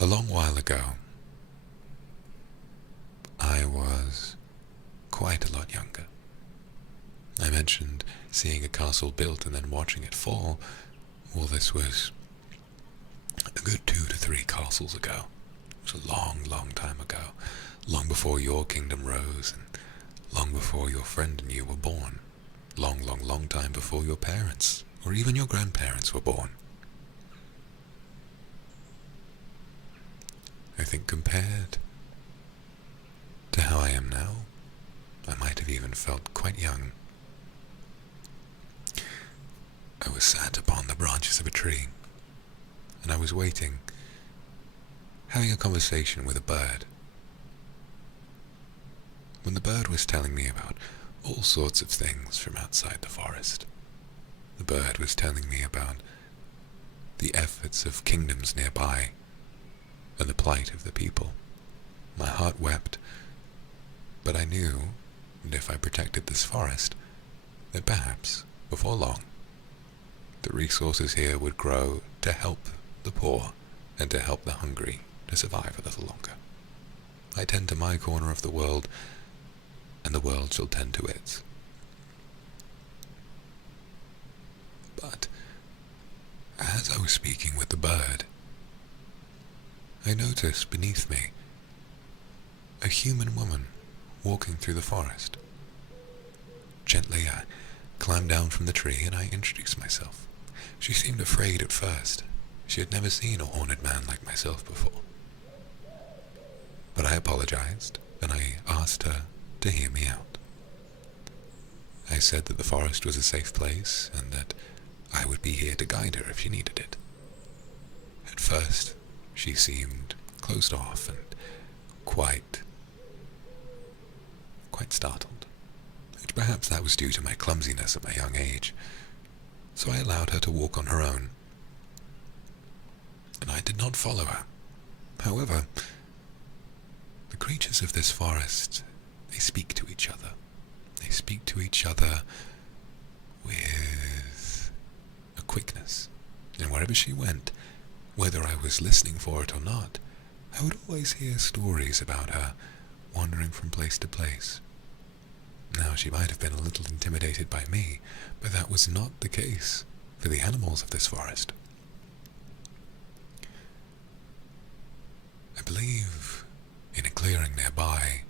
A long while ago, I was quite a lot younger. I mentioned seeing a castle built and then watching it fall. Well, this was a good 2 to 3 castles ago. It was a long, long time ago. Long before your kingdom rose, and long before your friend and you were born. Long, long, long time before your parents, or even your grandparents were born. I think compared to how I am now, I might have even felt quite young. I was sat upon the branches of a tree, and I was waiting, having a conversation with a bird. When the bird was telling me about all sorts of things from outside the forest. The bird was telling me about the efforts of kingdoms nearby and the plight of the people. My heart wept, but I knew that if I protected this forest, that perhaps, before long, the resources here would grow to help the poor and to help the hungry to survive a little longer. I tend to my corner of the world, and the world shall tend to its. But as I was speaking with the bird, I noticed beneath me a human woman walking through the forest. Gently I climbed down from the tree and I introduced myself. She seemed afraid at first. She had never seen a horned man like myself before. But I apologized and I asked her to hear me out. I said that the forest was a safe place and that I would be here to guide her if she needed it. At first, she seemed closed off and quite startled, which perhaps that was due to my clumsiness at my young age, so I allowed her to walk on her own, and I did not follow her. However, the creatures of this forest, they speak to each other. They speak to each other with a quickness, and wherever she went, whether I was listening for it or not, I would always hear stories about her wandering from place to place. Now, she might have been a little intimidated by me, but that was not the case for the animals of this forest. I believe in a clearing nearby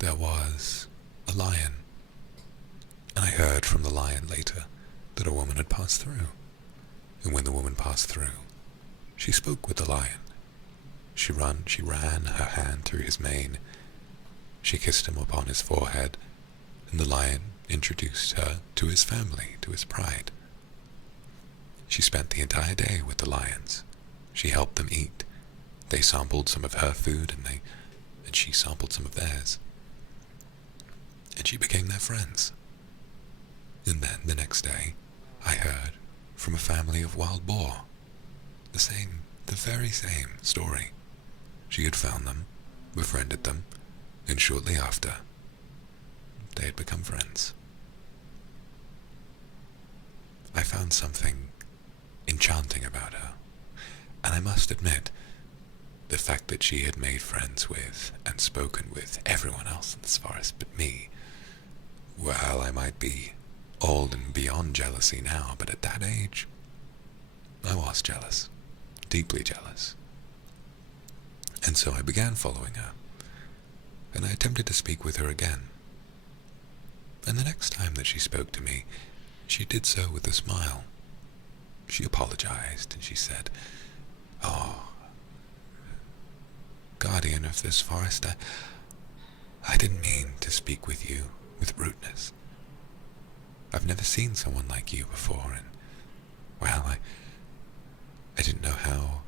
there was a lion, and I heard from the lion later that a woman had passed through, and when the woman passed through, she spoke with the lion. She ran her hand through his mane. She kissed him upon his forehead, and the lion introduced her to his family, to his pride. She spent the entire day with the lions. She helped them eat. They sampled some of her food, and she sampled some of theirs. And she became their friends. And then, the next day, I heard from a family of wild boar. The very same story. She had found them, befriended them, and shortly after, they had become friends. I found something enchanting about her, and I must admit, the fact that she had made friends with and spoken with everyone else in this forest but me, well, I might be old and beyond jealousy now, but at that age, I was jealous, deeply jealous. And so I began following her, and I attempted to speak with her again. And the next time that she spoke to me, she did so with a smile. She apologized, and she said, "Oh, guardian of this forest, I didn't mean to speak with you with rudeness. I've never seen someone like you before, and, well, I didn't know how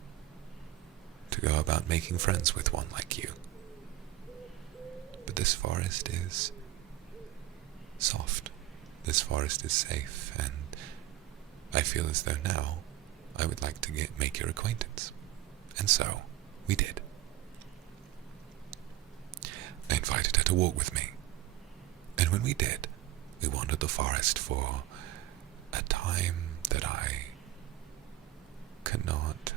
to go about making friends with one like you. But this forest is soft. This forest is safe, and I feel as though now I would like to make your acquaintance." And so we did. I invited her to walk with me, and when we did, we wandered the forest for a time that I cannot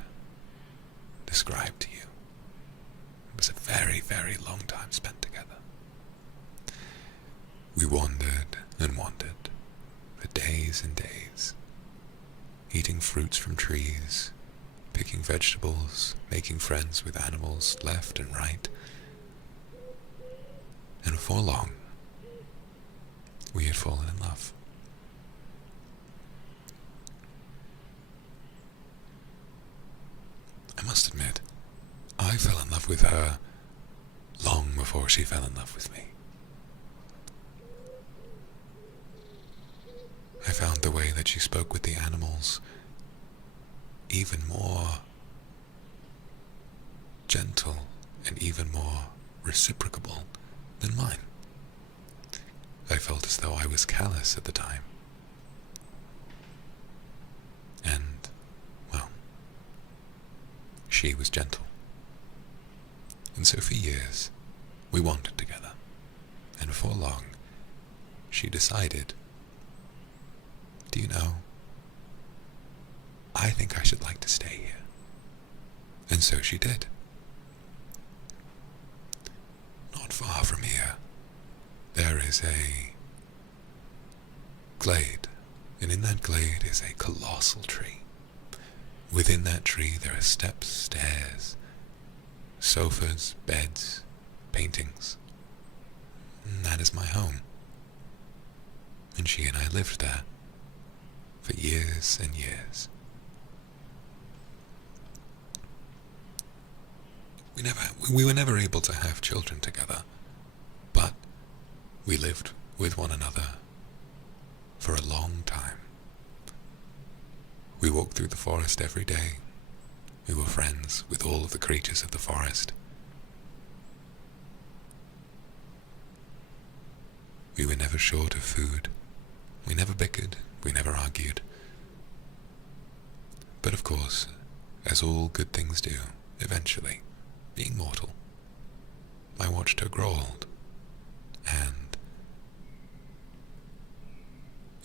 describe to you. was a very, very long time spent together. We wandered and wandered for days and days, eating fruits from trees, picking vegetables, making friends with animals left and right, and before long, we had fallen in love. I must admit, I fell in love with her long before she fell in love with me. I found the way that she spoke with the animals even more gentle and even more reciprocable than mine. I felt as though I was callous at the time. And, well, she was gentle. And so for years, we wandered together. And before long, she decided, do you know, I think I should like to stay here. And so she did. Not far from here, there is a glade, and in that glade is a colossal tree. Within that tree there are steps, stairs, sofas, beds, paintings. And that is my home. And she and I lived there for years and years. We were never able to have children together, but we lived with one another for a long time. We walked through the forest every day. We were friends with all of the creatures of the forest. We were never short of food. We never bickered. We never argued. But of course, as all good things do, eventually, being mortal, I watched her grow old, and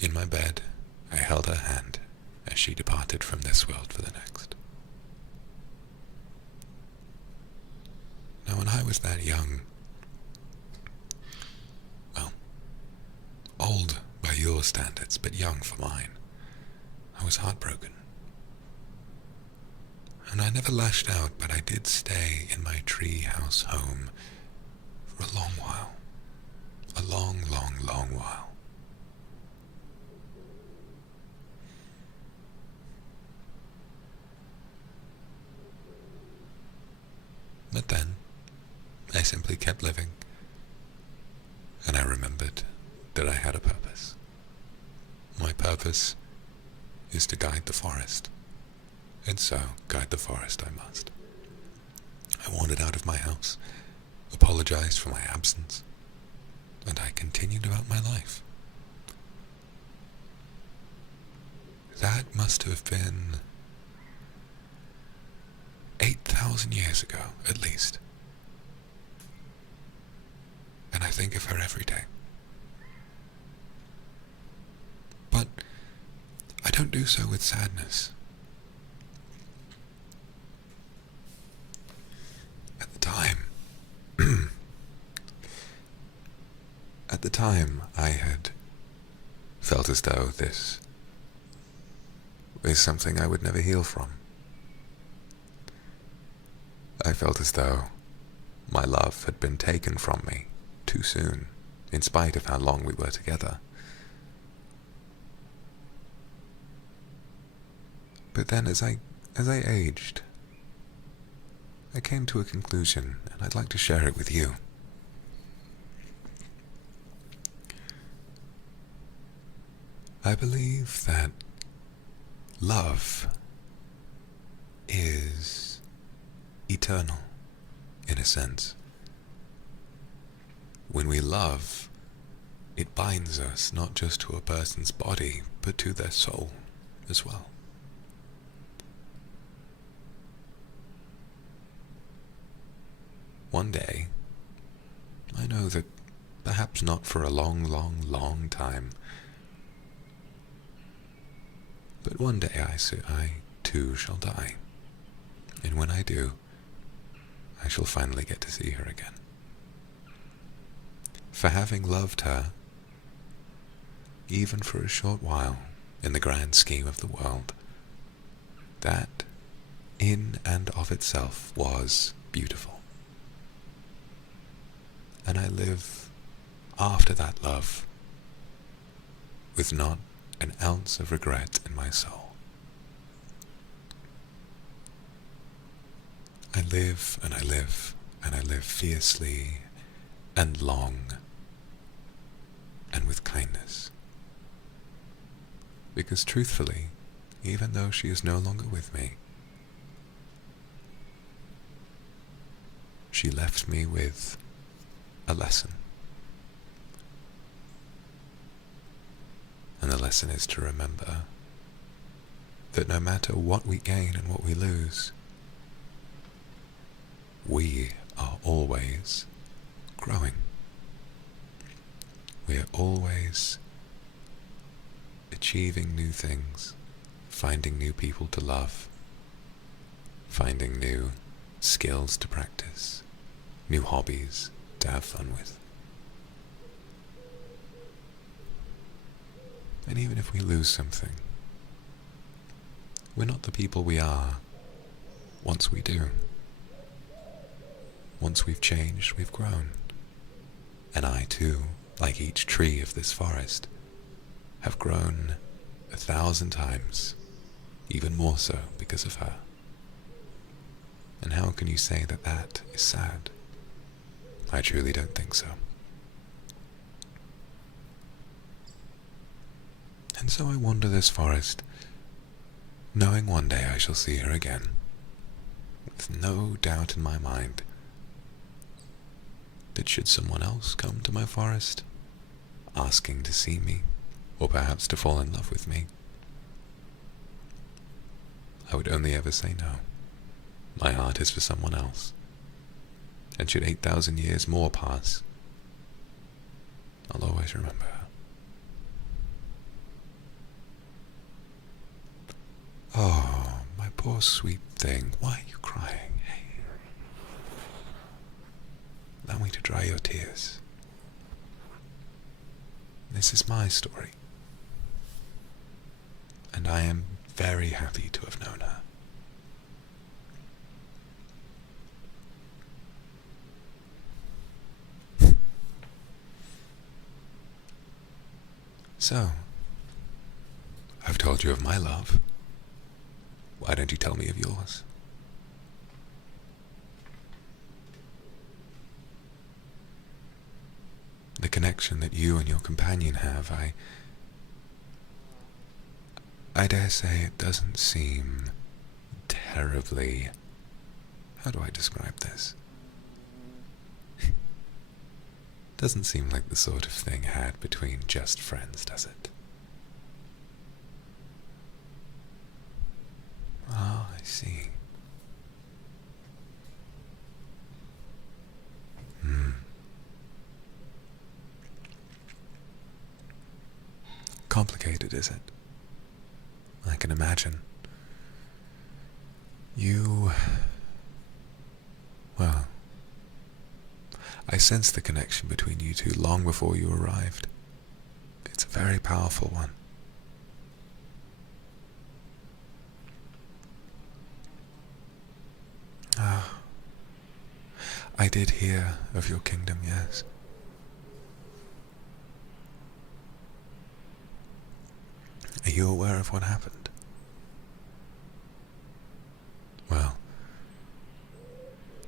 in my bed, I held her hand as she departed from this world for the next. Now, when I was that young, well, old by your standards, but young for mine, I was heartbroken. And I never lashed out, but I did stay in my treehouse home for a long while. A long, long, long while. But then, I simply kept living, and I remembered that I had a purpose. My purpose is to guide the forest. And so, guide the forest I must. I wandered out of my house, apologized for my absence, and I continued about my life. That must have been 8,000 years ago, at least. And I think of her every day. But I don't do so with sadness. At the time, I had felt as though this is something I would never heal from. I felt as though my love had been taken from me too soon, in spite of how long we were together. But then as I aged, I came to a conclusion, and I'd like to share it with you. I believe that love is eternal, in a sense. When we love, it binds us not just to a person's body, but to their soul as well. One day, I know that perhaps not for a long, long, long time, but one day I too shall die, and when I do, I shall finally get to see her again. For having loved her, even for a short while, in the grand scheme of the world, that in and of itself was beautiful. And I live after that love with not an ounce of regret in my soul. I live and I live and I live fiercely and long and with kindness. Because truthfully, even though she is no longer with me, she left me with a lesson. And the lesson is to remember that no matter what we gain and what we lose, we are always growing. We are always achieving new things, finding new people to love, finding new skills to practice, new hobbies to have fun with. And even if we lose something, we're not the people we are once we do. Once we've changed, we've grown. And I too, like each tree of this forest, have grown 1,000 times, even more so because of her. And how can you say that that is sad? I truly don't think so. And so I wander this forest, knowing one day I shall see her again, with no doubt in my mind that should someone else come to my forest, asking to see me, or perhaps to fall in love with me, I would only ever say no. My heart is for someone else. And should 8,000 years more pass, I'll always remember her. Oh, my poor sweet thing, why are you crying? Hey, allow me to dry your tears. This is my story, and I am very happy to have known her. So, I've told you of my love. Why don't you tell me of yours? The connection that you and your companion have, I dare say it doesn't seem terribly... How do I describe this? Doesn't seem like the sort of thing had between just friends, does it? Ah, I see. Complicated, is it? I can imagine. Well, I sensed the connection between you two long before you arrived. It's a very powerful one. I did hear of your kingdom, yes. Are you aware of what happened? Well,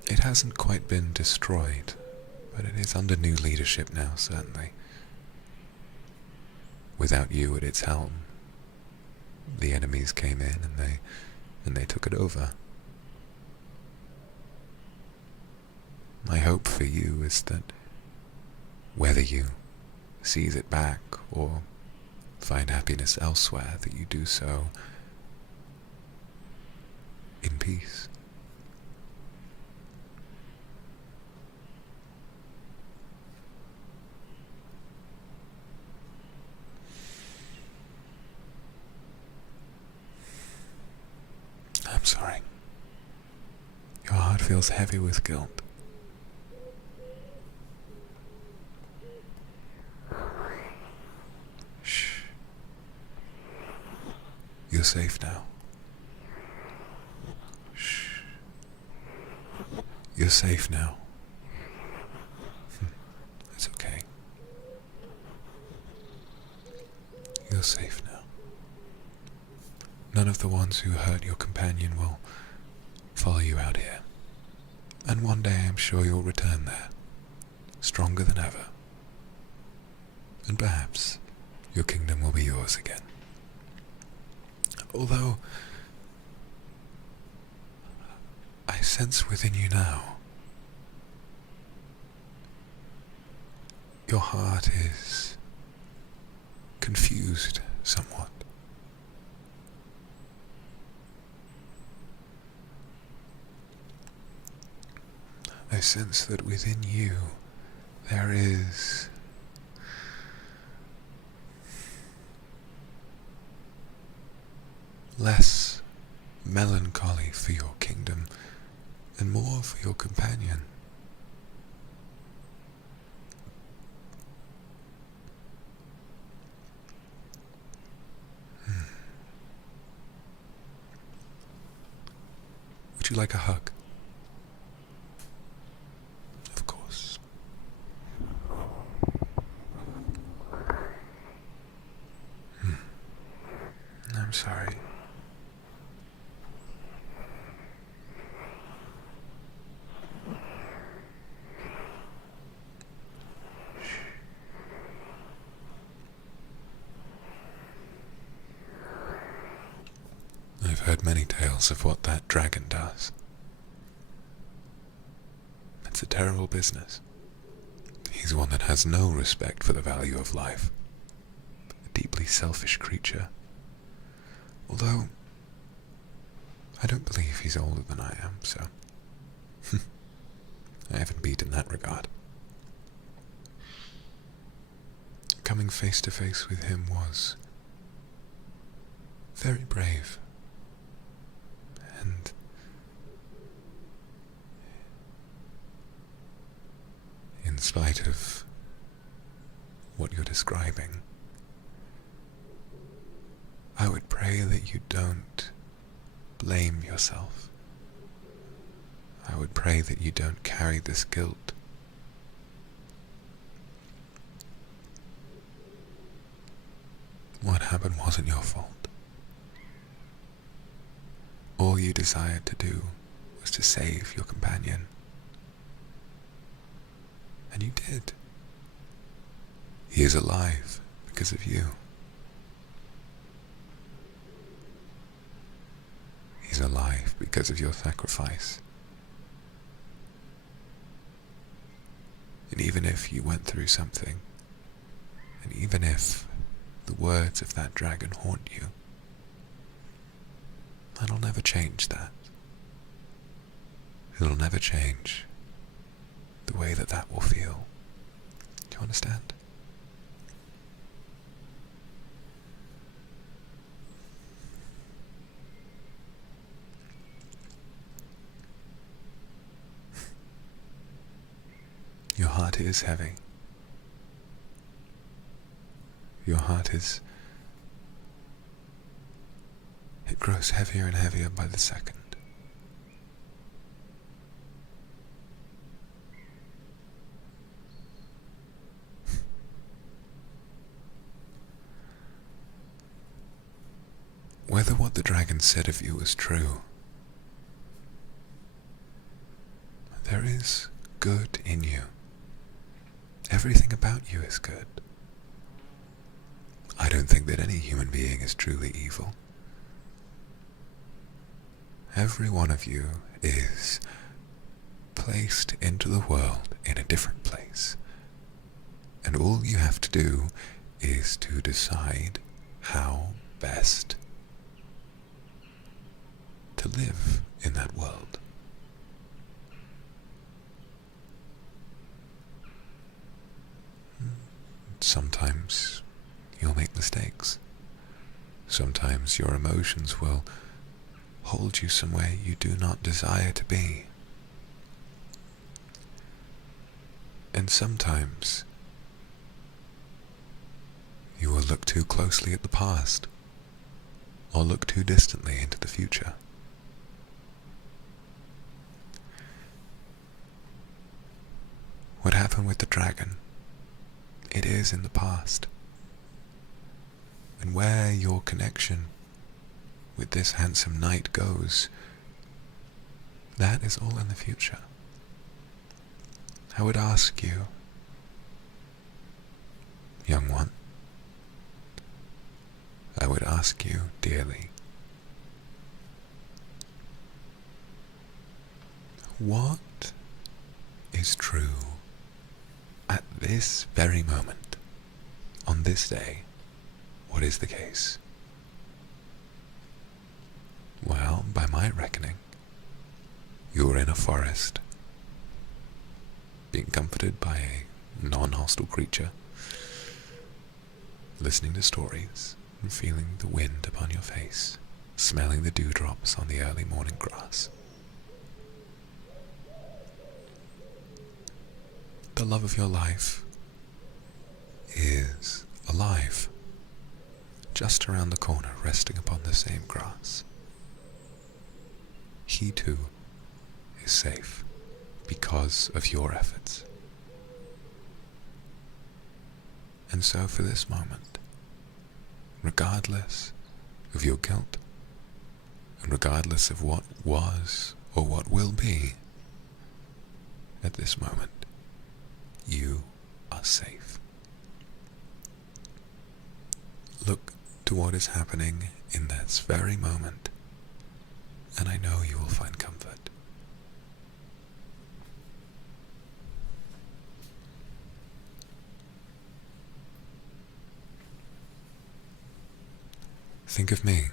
it hasn't quite been destroyed, but it is under new leadership now, certainly. Without you at its helm, the enemies came in and they took it over. My hope for you is that whether you seize it back or find happiness elsewhere, that you do so in peace. I'm sorry. Your heart feels heavy with guilt. Shh. You're safe now. Shh. You're safe now. It's okay. You're safe now. None of the ones who hurt your companion will follow you out here. And one day I'm sure you'll return there, stronger than ever. And perhaps your kingdom will be yours again. Although I sense within you now, your heart is confused somewhat. I sense that within you there is less melancholy for your kingdom and more for your companion. Would you like a hug? Of course. I'm sorry. I've heard many tales of what that dragon does. It's a terrible business. He's one that has no respect for the value of life. A deeply selfish creature. Although, I don't believe he's older than I am, so I haven't beat in that regard. Coming face to face with him was very brave. And in spite of what you're describing, I would pray that you don't blame yourself. I would pray that you don't carry this guilt. What happened wasn't your fault. All you desired to do was to save your companion. And you did. He is alive because of you. He's alive because of your sacrifice. And even if you went through something, and even if the words of that dragon haunt you, that'll never change that. It'll never change the way that that will feel. Do you understand? Your heart is heavy. Your heart is... It grows heavier and heavier by the second. Whether what the dragon said of you was true, there is good in you. Everything about you is good. I don't think that any human being is truly evil. Every one of you is placed into the world in a different place. And all you have to do is to decide how best to live in that world. Sometimes you'll make mistakes. Sometimes your emotions will hold you somewhere you do not desire to be. And sometimes you will look too closely at the past, or look too distantly into the future. What happened with the dragon? It is in the past. And where your connection with this handsome knight goes, that is all in the future. I would ask you, young one, I would ask you dearly, what is true at this very moment, on this day? What is the case? Well, by my reckoning, you were in a forest, being comforted by a non-hostile creature, listening to stories and feeling the wind upon your face, smelling the dewdrops on the early morning grass. The love of your life is alive, just around the corner, resting upon the same grass. He too is safe because of your efforts. And so for this moment, regardless of your guilt, and regardless of what was or what will be, at this moment, you are safe. Look to what is happening in this very moment, and I know you will find comfort. Think of me.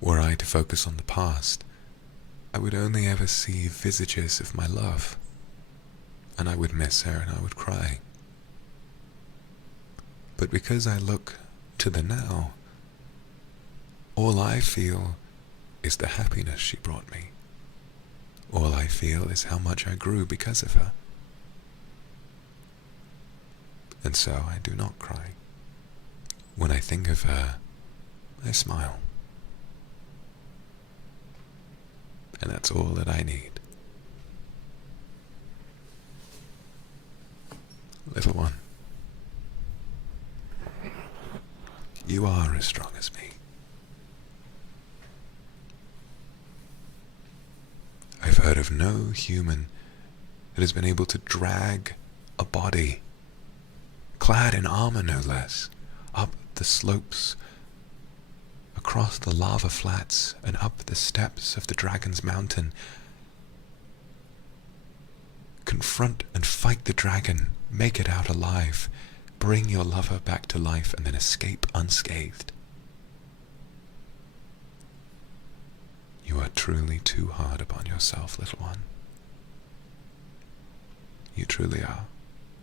Were I to focus on the past, I would only ever see visages of my love, and I would miss her and I would cry. But because I look to the now, all I feel is the happiness she brought me. All I feel is how much I grew because of her. And so I do not cry. When I think of her, I smile. And that's all that I need. Little one, you are as strong as me. I've heard of no human that has been able to drag a body, clad in armor no less, up the slopes, across the lava flats, and up the steps of the dragon's mountain. Confront and fight the dragon, make it out alive, bring your lover back to life, and then escape unscathed. You are truly too hard upon yourself, little one. You truly are,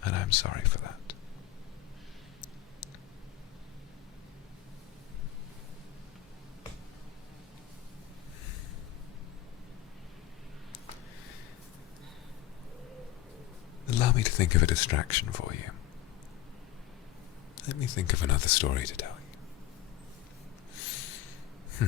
and I'm sorry for that. Allow me to think of a distraction for you. Let me think of another story to tell you.